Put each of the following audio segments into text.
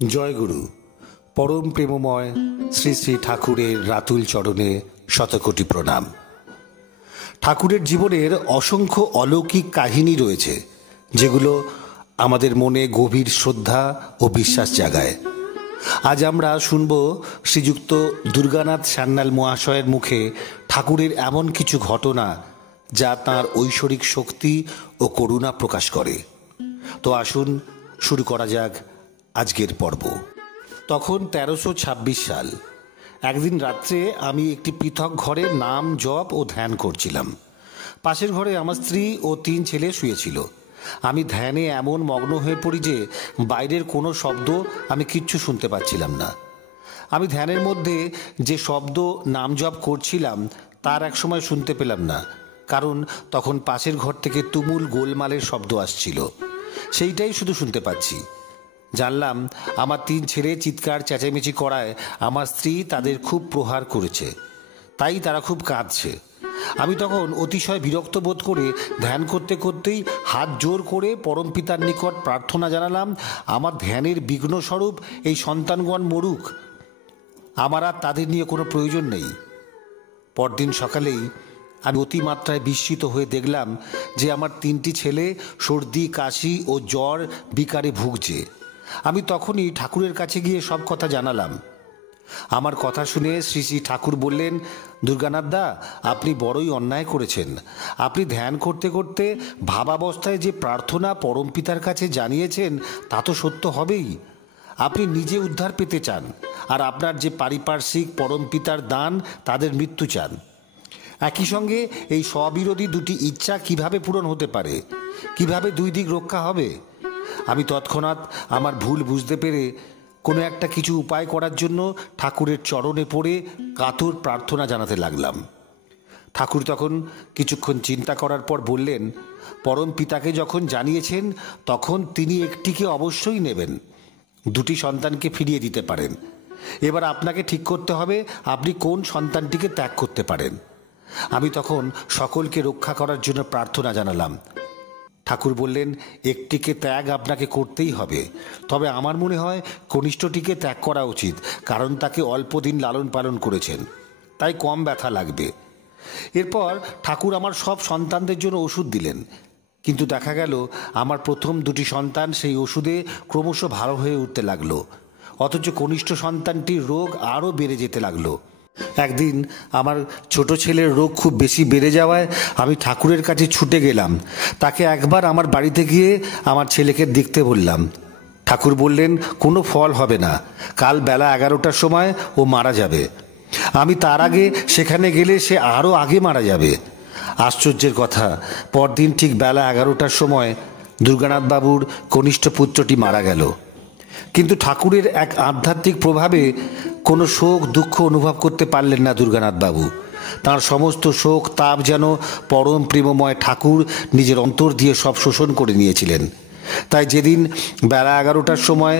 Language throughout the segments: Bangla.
জয়গুরু। পরম প্রেমময় শ্রী শ্রী ঠাকুরের রাতুল চরণে শতকোটি প্রণাম। ঠাকুরের জীবনের অসংখ্য অলৌকিক কাহিনী রয়েছে, যেগুলো আমাদের মনে গভীর শ্রদ্ধা ও বিশ্বাস জাগায়। আজ আমরা শুনব শ্রীযুক্ত দুর্গানাথ সান্যাল মহাশয়ের মুখে ঠাকুরের এমন কিছু ঘটনা যা তাঁর ঐশ্বরিক শক্তি ও করুণা প্রকাশ করে। তো আসুন শুরু করা যাক আজকের পর্ব। তখন 1326 সাল। একদিন রাত্রে আমি একটি পৃথক ঘরে নাম জপ ও ধ্যান করছিলাম। পাশের ঘরে আমার স্ত্রী ও 3 ছেলে শুয়েছিল। আমি ধ্যানে এমন মগ্ন হয়ে পড়ি যে বাইরের কোনো শব্দ আমি কিচ্ছু শুনতে পাচ্ছিলাম না। আমি ধ্যানের মধ্যে যে শব্দ নাম জপ করছিলাম তার এক সময় শুনতে পেলাম না, কারণ তখন পাশের ঘর থেকে তুমুল গোলমালের শব্দ আসছিল। সেইটাই শুধু শুনতে পাচ্ছি। জানলাম আমার 3 ছেলে চিৎকার চেঁচামেচি করায় আমার স্ত্রী তাদের খুব প্রহার করেছে, তাই তারা খুব কাঁদছে। আমি তখন অতিশয় বিরক্ত বোধ করে ধ্যান করতে করতেই হাত জোর করে পরমপিতার নিকট প্রার্থনা জানালাম, আমার ধ্যানের বিঘ্নস্বরূপ এই সন্তানগণ মরুক, আমার আর তাদের নিয়ে কোনো প্রয়োজন নেই। পরদিন সকালেই আমি অতিমাত্রায় বিস্মিত হয়ে দেখলাম যে আমার 3টি ছেলে সর্দি, কাশি ও জ্বর বিকারে ভুগছে। আমি তখনই ঠাকুরের কাছে গিয়ে সব কথা জানালাম। আমার কথা শুনে শ্রী শ্রী ঠাকুর বললেন, দুর্গানাথ দা, আপনি বড়ই অন্যায় করেছেন। আপনি ধ্যান করতে করতে ভাবাবস্থায় যে প্রার্থনা পরমপিতার কাছে জানিয়েছেন তা তো সত্য হবেই। আপনি নিজে উদ্ধার পেতে চান, আর আপনার যে পারিপার্শ্বিক পরমপিতার দান তাদের মৃত্যু চান। একই সঙ্গে এই স্ববিরোধী দুটি ইচ্ছা কিভাবে পূরণ হতে পারে? কিভাবে 2 দিক রক্ষা হবে? আমি তৎক্ষণাৎ আমার ভুল বুঝতে পেরে কোনো একটা কিছু উপায় করার জন্য ঠাকুরের চরণে পড়ে কাতর প্রার্থনা জানাতে লাগলাম। ঠাকুর তখন কিছুক্ষণ চিন্তা করার পর বললেন, পরম পিতাকে যখন জানিয়েছেন তখন তিনি একটিকে অবশ্যই নেবেন, 2টি সন্তানকে ফিরিয়ে দিতে পারেন। এবার আপনাকে ঠিক করতে হবে আপনি কোন সন্তানটিকে ত্যাগ করতে পারেন। আমি তখন সকলকে রক্ষা করার জন্য প্রার্থনা জানালাম। ঠাকুর বললেন, একটিকে ত্যাগ আপনাকে করতেই হবে, তবে আমার মনে হয় কনিষ্ঠটিকে ত্যাগ করা উচিত, কারণ তাকে অল্প দিন লালন পালন করেছেন, তাই কম ব্যথা লাগবে। এরপর ঠাকুর আমার সব সন্তানদের জন্য ওষুধ দিলেন, কিন্তু দেখা গেল আমার প্রথম 2টি সন্তান সেই ওষুধে ক্রমশ ভালো হয়ে উঠতে লাগলো, অথচ কনিষ্ঠ সন্তানটির রোগ আরও বেড়ে যেতে লাগলো। একদিন আমার ছোট ছেলের রোগ খুব বেশি বেড়ে যাওয়ায় আমি ঠাকুরের কাছে ছুটে গেলাম। তাকে একবার আমার বাড়িতে গিয়ে আমার ছেলেকে দেখতে বললাম। ঠাকুর বললেন, কোনো ফল হবে না, কাল বেলা 11টার সময় ও মারা যাবে। আমি তার আগে সেখানে গেলে সে আরও আগে মারা যাবে। আশ্চর্যের কথা, পরদিন ঠিক বেলা 11টার সময় দুর্গানাথ বাবুর কনিষ্ঠ পুত্রটি মারা গেল। কিন্তু ঠাকুরের এক আধ্যাত্মিক প্রভাবে কোনো শোক দুঃখ অনুভব করতে পারলেন না দুর্গানাথ বাবু। তাঁর সমস্ত শোক তাপ যেন পরম প্রেমময় ঠাকুর নিজের অন্তর দিয়ে সব শোষণ করে নিয়েছিলেন। তাই যেদিন বেলা 11টার সময়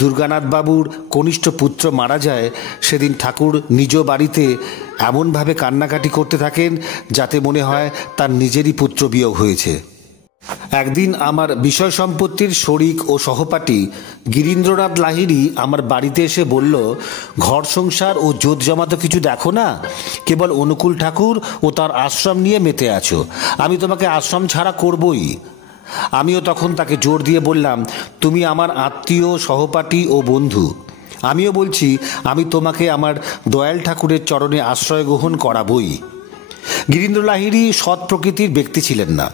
দুর্গানাথ বাবুর কনিষ্ঠ পুত্র মারা যায়, সেদিন ঠাকুর নিজ বাড়িতে এমনভাবে কান্নাকাটি করতে থাকেন যাতে মনে হয় তার নিজেরই পুত্র বিয়োগ হয়েছে। একদিন আমার বিষয় সম্পত্তির শরিক ও সহপাঠী গিরীন্দ্রনাথ লাহিড়ী আমার বাড়িতে এসে বলল, ঘর সংসার ও জোত জমাতো কিছু দেখো না, কেবল অনুকূল ঠাকুর ও তার আশ্রম নিয়ে মেতে আছো, আমি তোমাকে আশ্রম ছাড়া করবই। আমিও তখন তাকে জোর দিয়ে বললাম, তুমি আমার আত্মীয়, সহপাঠী ও বন্ধু, আমিও বলছি আমি তোমাকে আমার দয়াল ঠাকুরের চরণে আশ্রয় গ্রহণ করাবই। গিরীন্দ্র লাহিড়ী সৎ প্রকৃতির ব্যক্তি ছিলেন না।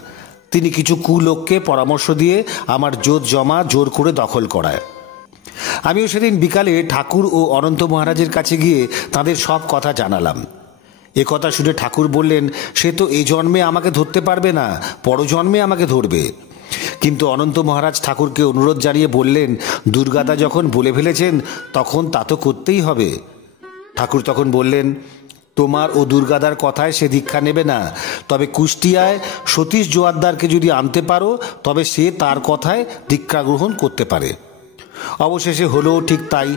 তিনি কিছু কুলোককে পরামর্শ দিয়ে আমার জোত জমা জোর করে দখল করায়। আমিও সেদিন বিকালে ঠাকুর ও অনন্ত মহারাজের কাছে গিয়ে তাদের সব কথা জানালাম। এ কথা শুনে ঠাকুর বললেন, সে তো এই জন্মে আমাকে ধরতে পারবে না, পরজন্মে আমাকে ধরবে। কিন্তু অনন্ত মহারাজ ঠাকুরকে অনুরোধ জানিয়ে বললেন, দুর্গাদা যখন বলে ফেলেছেন তখন তা তো করতেই হবে। ঠাকুর তখন বললেন, তোমার ও দুর্গাদার কথায় সে দীক্ষা নেবে না, তবে কুষ্টিয়ায় সতীশ জোয়ারদারকে যদি আনতে পারো তবে সে তার কথায় দীক্ষা গ্রহণ করতে পারে। অবশেষে হলেও ঠিক তাই।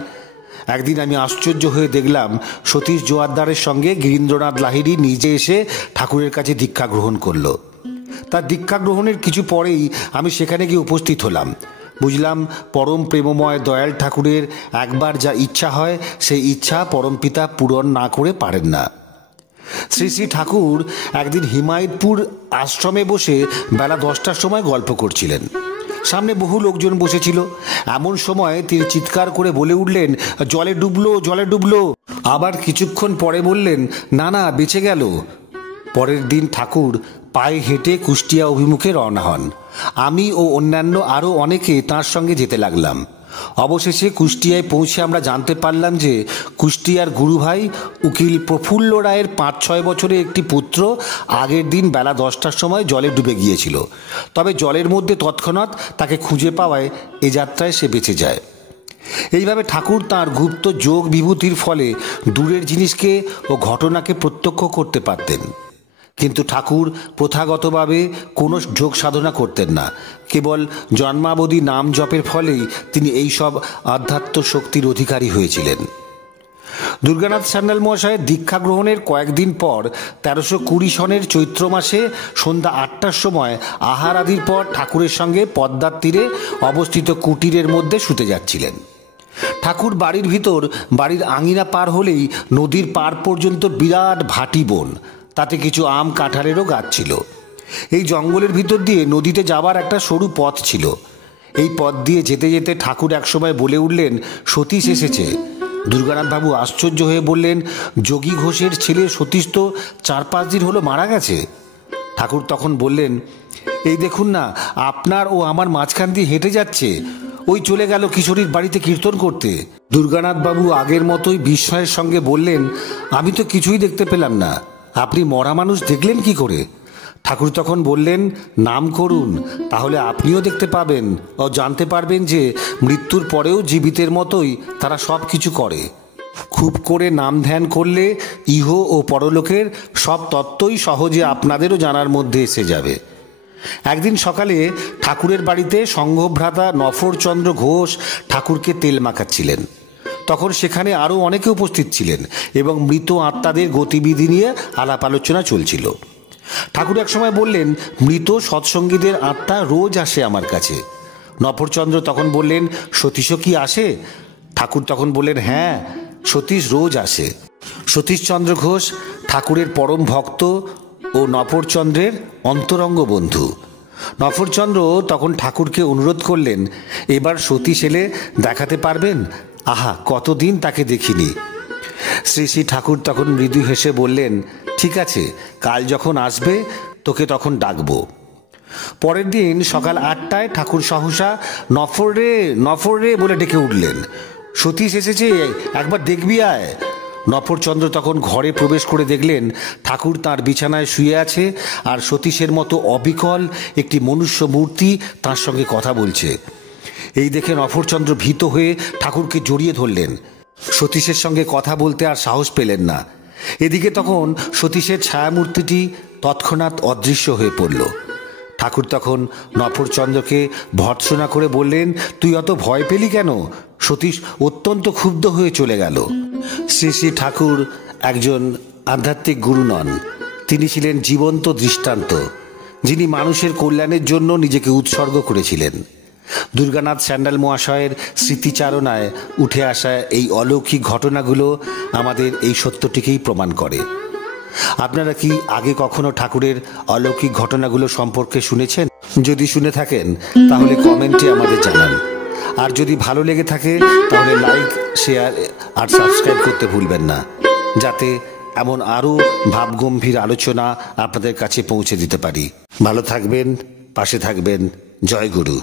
একদিন আমি আশ্চর্য হয়ে দেখলাম সতীশ জোয়ারদারের সঙ্গে গিরীন্দ্রনাথ লাহিড়ী নিজে এসে ঠাকুরের কাছে দীক্ষা গ্রহণ করল। তার দীক্ষা গ্রহণের কিছু পরেই আমি সেখানে গিয়ে উপস্থিত হলাম। বুঝলাম পরম প্রেমময় দয়াল ঠাকুরের একবার যা ইচ্ছা হয় সেই ইচ্ছা পরমপিতা পূরণ না করে পারেন না। শ্রী শ্রী ঠাকুর একদিন হিমায়তপুর আশ্রমে বসে বেলা 10টার সময় গল্প করছিলেন। সামনে বহু লোকজন বসেছিল। এমন সময় তিনি চিৎকার করে বলে উঠলেন, জলে ডুবলো, জলে ডুবলো। আবার কিছুক্ষণ পরে বললেন, না না, বেঁচে গেল। পরের দিন ঠাকুর পায়ে হেঁটে কুষ্টিয়া অভিমুখে রওনা হন। আমি ও অন্যান্য আরও অনেকে তাঁর সঙ্গে যেতে লাগলাম। অবশেষে কুষ্টিয়ায় পৌঁছে আমরা জানতে পারলাম যে কুষ্টিয়ার গুরুভাই উকিল প্রফুল্ল রায়ের 5-6 বছরের একটি পুত্র আগের দিন বেলা 10টার সময় জলে ডুবে গিয়েছিল। তবে জলের মধ্যে তৎক্ষণাৎ তাকে খুঁজে পাওয়ায় এ যাত্রায় সে বেঁচে যায়। এইভাবে ঠাকুর তাঁর গুপ্ত যোগ বিভূতির ফলে দূরের জিনিসকে ও ঘটনাকে প্রত্যক্ষ করতে পারতেন। কিন্তু ঠাকুর প্রথাগতভাবে কোনো যোগ সাধনা করতেন না। কেবল জন্মাবধি নাম জপের ফলেই তিনি এই সব আধ্যাত্ম শক্তির অধিকারী হয়েছিলেন। দুর্গানাথ সান্যাল মহাশয়ের দীক্ষা গ্রহণের কয়েকদিন পর 1320 সনের চৈত্র মাসে সন্ধ্যা 8টার সময় আহার আদির পর ঠাকুরের সঙ্গে পদ্মার তীরে অবস্থিত কুটিরের মধ্যে শুতে যাচ্ছিলেন। ঠাকুর বাড়ির ভিতর বাড়ির আঙিনা পার হলেই নদীর পার পর্যন্ত বিরাট ভাটি বন, তাতে কিছু আম কাঁঠালেরও গাছ ছিল। এই জঙ্গলের ভিতর দিয়ে নদীতে যাবার একটা সরু পথ ছিল। এই পথ দিয়ে যেতে যেতে ঠাকুর একসময় বলে উঠলেন, সতীশ এসেছে। দুর্গানাথবাবু আশ্চর্য হয়ে বললেন, যোগী ঘোষের ছেলে সতীশ তো 4-5 দিন হলো মারা গেছে। ঠাকুর তখন বললেন, এই দেখুন না, আপনার ও আমার মাঝখান দিয়ে হেঁটে যাচ্ছে। ওই চলে গেল কিশোরীর বাড়িতে কীর্তন করতে। দুর্গানাথবাবু আগের মতোই বিস্ময়ের সঙ্গে বললেন, আমি তো কিছুই দেখতে পেলাম না। আপনি মরা মানুষ দেখলেন কি করে? ঠাকুর তখন বললেন, নাম করুন, তাহলে আপনিও দেখতে পাবেন ও জানতে পারবেন যে মৃত্যুর পরেও জীবিতের মতোই তারা সব কিছু করে। খুব করে নাম ধ্যান করলে ইহ ও পরলোকের সব তত্ত্বই সহজে আপনাদেরও জানার মধ্যে এসে যাবে। একদিন সকালে ঠাকুরের বাড়িতে সংঘভ্রাতা নফরচন্দ্র ঘোষ ঠাকুরকে তেল মাখাচ্ছিলেন। তখন সেখানে আরও অনেকে উপস্থিত ছিলেন এবং মৃত আত্মাদের গতিবিধি নিয়ে আলাপ আলোচনা চলছিল। ঠাকুর একসময় বললেন, মৃত সৎসঙ্গীদের আত্মা রোজ আসে আমার কাছে। নফরচন্দ্র তখন বললেন, সতীশও কি আসে? ঠাকুর তখন বললেন, হ্যাঁ, সতীশ রোজ আসে। সতীশচন্দ্র ঘোষ ঠাকুরের পরম ভক্ত ও নফরচন্দ্রের অন্তরঙ্গ বন্ধু। নফরচন্দ্র তখন ঠাকুরকে অনুরোধ করলেন, এবার সতীশ এলে দেখাতে পারবেন? আহা, কতদিন তাকে দেখিনি। শ্রী শ্রী ঠাকুর তখন মৃদু হেসে বললেন, ঠিক আছে, কাল যখন আসবে তোকে তখন ডাকবো। পরের দিন সকাল 8টায় ঠাকুর সহসা নফর রে, নফর রে বলে ডেকে উঠলেন, সতীশ এসেছে, একবার দেখবি আয়। নফরচন্দ্র তখন ঘরে প্রবেশ করে দেখলেন ঠাকুর তাঁর বিছানায় শুয়ে আছে আর সতীশের মতো অবিকল একটি মনুষ্য মূর্তি তাঁর সঙ্গে কথা বলছে। এই দেখে নফরচন্দ্র ভীত হয়ে ঠাকুরকে জড়িয়ে ধরলেন। সতীশের সঙ্গে কথা বলতে আর সাহস পেলেন না। এদিকে তখন সতীশের ছায়ামূর্তিটি তৎক্ষণাৎ অদৃশ্য হয়ে পড়ল। ঠাকুর তখন নফরচন্দ্রকে ভর্ৎসনা করে বললেন, তুই অত ভয় পেলি কেন? সতীশ অত্যন্ত ক্ষুব্ধ হয়ে চলে গেল। শ্রী শ্রী ঠাকুর একজন আধ্যাত্মিক গুরু নন, তিনি ছিলেন জীবন্ত দৃষ্টান্ত, যিনি মানুষের কল্যাণের জন্য নিজেকে উৎসর্গ করেছিলেন। দুর্গানাথ স্যান্যাল মহাশয়ের স্মৃতিচারণায় উঠে আসা এই অলৌকিক ঘটনাগুলো আমাদের এই সত্যটিকেই প্রমাণ করে। আপনারা কি আগে কখনো ঠাকুরের অলৌকিক ঘটনাগুলো সম্পর্কে শুনেছেন? যদি শুনে থাকেন তাহলে কমেন্টে আমাদের জানান। আর যদি ভালো লেগে থাকে তাহলে লাইক, শেয়ার আর সাবস্ক্রাইব করতে ভুলবেন না, যাতে এমন আরও ভাবগম্ভীর আলোচনা আপনাদের কাছে পৌঁছে দিতে পারি। ভালো থাকবেন, পাশে থাকবেন। জয় গুরু।